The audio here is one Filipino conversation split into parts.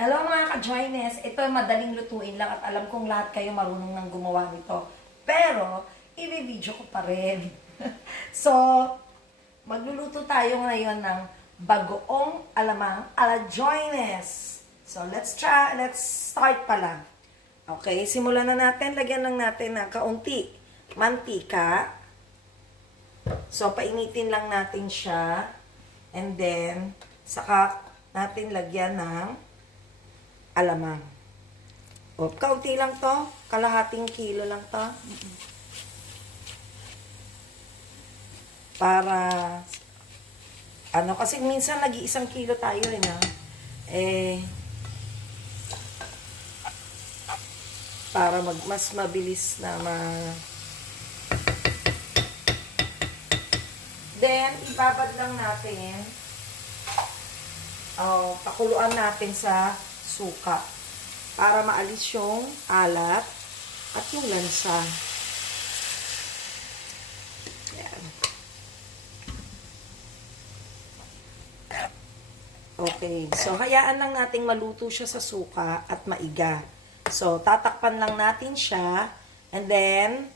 Hello mga ka-joiners! Ito ay madaling lutuin lang at alam kong lahat kayo marunong nang gumawa nito. Pero, i-video ko pa rin. So, magluluto tayo ngayon ng bagoong alamang ala joiners. So, let's start pa lang. Okay, simulan na natin. Lagyan lang natin ng kaunti mantika. So, painitin lang natin siya. And then, saka natin lagyan ng alamang. O, kaunti lang to. Kalahating kilo lang to. Para, kasi minsan nag-iisang kilo tayo para mas mabilis na Then, ibabad lang natin. Pakuluan natin sa suka para maalis yung alat at yung lansa. Ayan. Okay. So, hayaan lang nating maluto siya sa suka at maiga. So, tatakpan lang natin siya and then,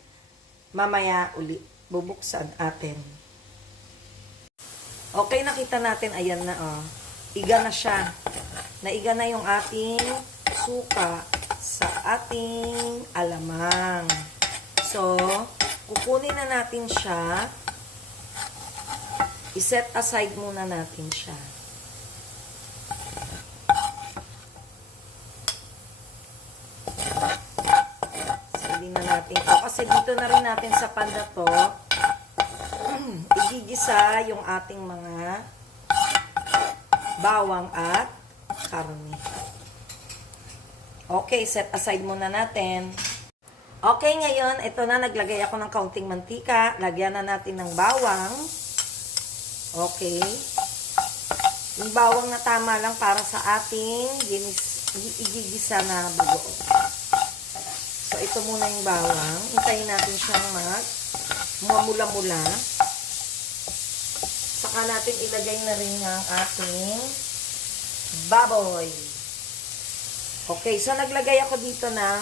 mamaya ulit bubuksan natin. Okay, nakita natin, ayan na, iga na siya. Naiga na yung ating suka sa ating alamang. So, kukunin na natin siya. I-set aside muna natin siya. Silin na natin ito. Kasi dito na rin natin sa pan na to, igigisa yung ating mga bawang at karne. Okay, set aside muna natin. Okay, ngayon, ito na, naglagay ako ng kaunting mantika. Lagyan na natin ng bawang. Okay. Yung bawang na tama lang para sa ating igigisa na bagoong. So, ito muna yung bawang. Hintayin natin siyang mamula-mula. Saka natin ilagay na rin ang ating baboy. Okay, so naglagay ako dito ng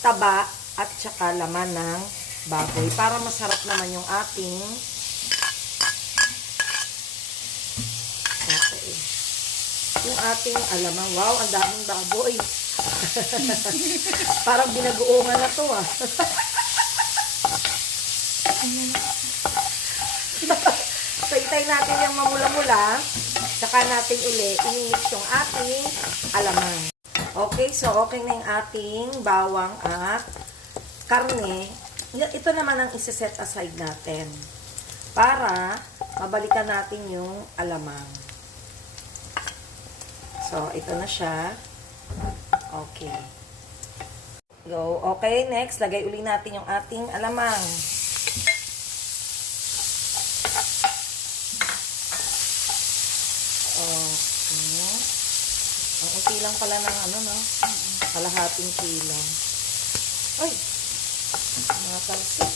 taba at saka laman ng baboy para masarap naman yung ating alamang. Wow, ang daming baboy. Parang binagoongan na to So, itay natin yung mamula-mula. Saka natin i-mix yung ating alamang. Okay, so okay na yung ating bawang at karne. Ito naman ang isa-set aside natin para mabalikan natin yung alamang. So, ito na siya. Okay. Go. Okay, next, lagay uli natin yung ating alamang. Okay. Ang unti lang pala ng kalahating kilo. Ay! Mga talsik.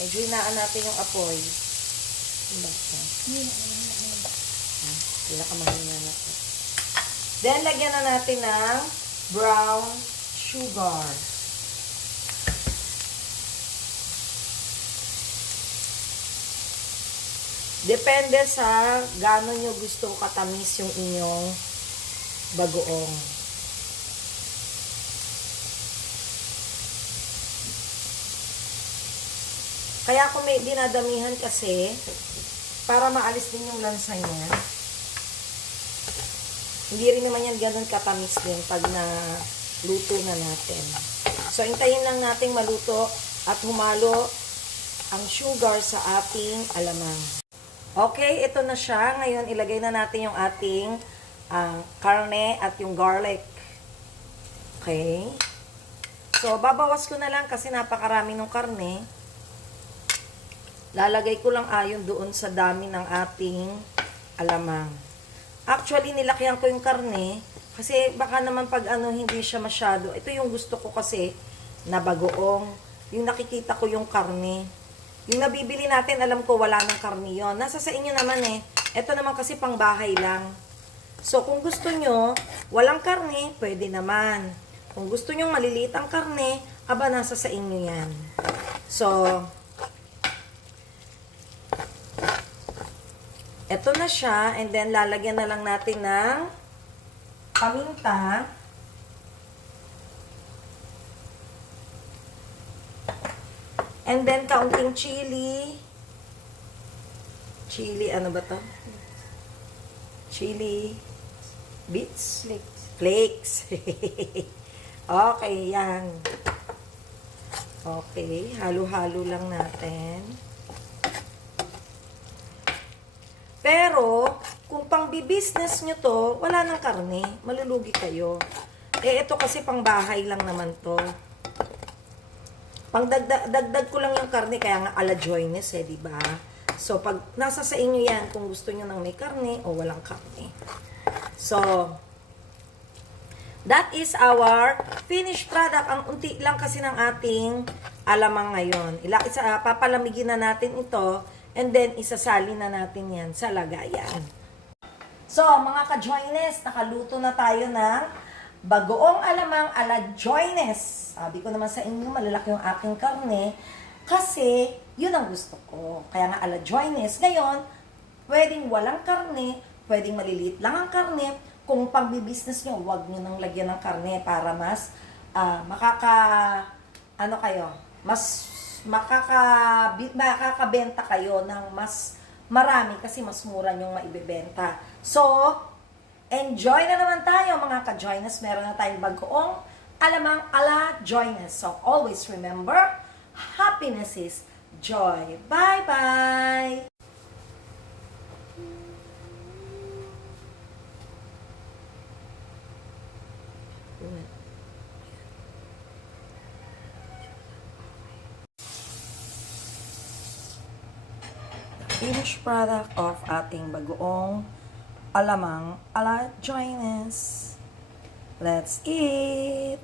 Medyo hinaan natin yung apoy. Pinakamahina natin. Then, lagyan na natin ng brown sugar. Depende sa gaano nyo gusto katamis yung inyong bagoong. Kaya ako may dinadamihan kasi para maalis din yung lansa niya. Hindi rin naman yan ganun katamis din pag luto na natin. So, hintayin lang natin maluto at humalo ang sugar sa ating alamang. Okay, ito na siya. Ngayon, ilagay na natin yung ating karne at yung garlic. Okay. So, babawas ko na lang kasi napakarami ng karne. Lalagay ko lang ayon doon sa dami ng ating alamang. Actually, nilakyan ko yung karne kasi baka naman pag hindi siya masyado. Ito yung gusto ko kasi na bagoong. Yung nakikita ko yung karne. Yung nabibili natin, alam ko wala ng karne yun. Nasa sa inyo naman Ito naman kasi pang bahay lang. So, kung gusto nyo, walang karne, pwede naman. Kung gusto nyong maliliit ang karne, aba, nasa sa inyo yan. So, eto na siya, and then lalagyan na lang natin ng paminta. And then, kaunting chili. Chili, ano ba to? Chili bits? Flakes. Okay, yan. Okay, halo-halo lang natin. Pero, kung pang business nyo to, wala nang karne. Malulugi kayo. Ito kasi pang bahay lang naman to. Pang dagdag ko lang yung karne, kaya nga ala joines di ba? So, pag nasa sa inyo yan, kung gusto nyo ng may karne o walang karne. So, that is our finished product. Ang unti lang kasi ng ating alamang ngayon. Papalamigin na natin ito, and then isasali na natin yan sa lagayan. So, mga ka-joines, nakaluto na tayo ng bagoong alamang ala joines. Sabi ko naman sa inyo, malalaki yung aking karne kasi yun ang gusto ko. Kaya nga ala joines. Ngayon, pwedeng walang karne, pwedeng maliliit lang ang karne. Kung pag-business nyo, huwag nyo nang lagyan ng karne para mas makakabenta kayo ng mas marami kasi mas mura nyong maibebenta. So, enjoy na naman tayo mga ka-joiners. Meron na tayong bagoong alamang ala joiners. So, always remember, happiness is joy. Bye-bye! Finished product of ating bagoong alamang ala joiners. Let's eat!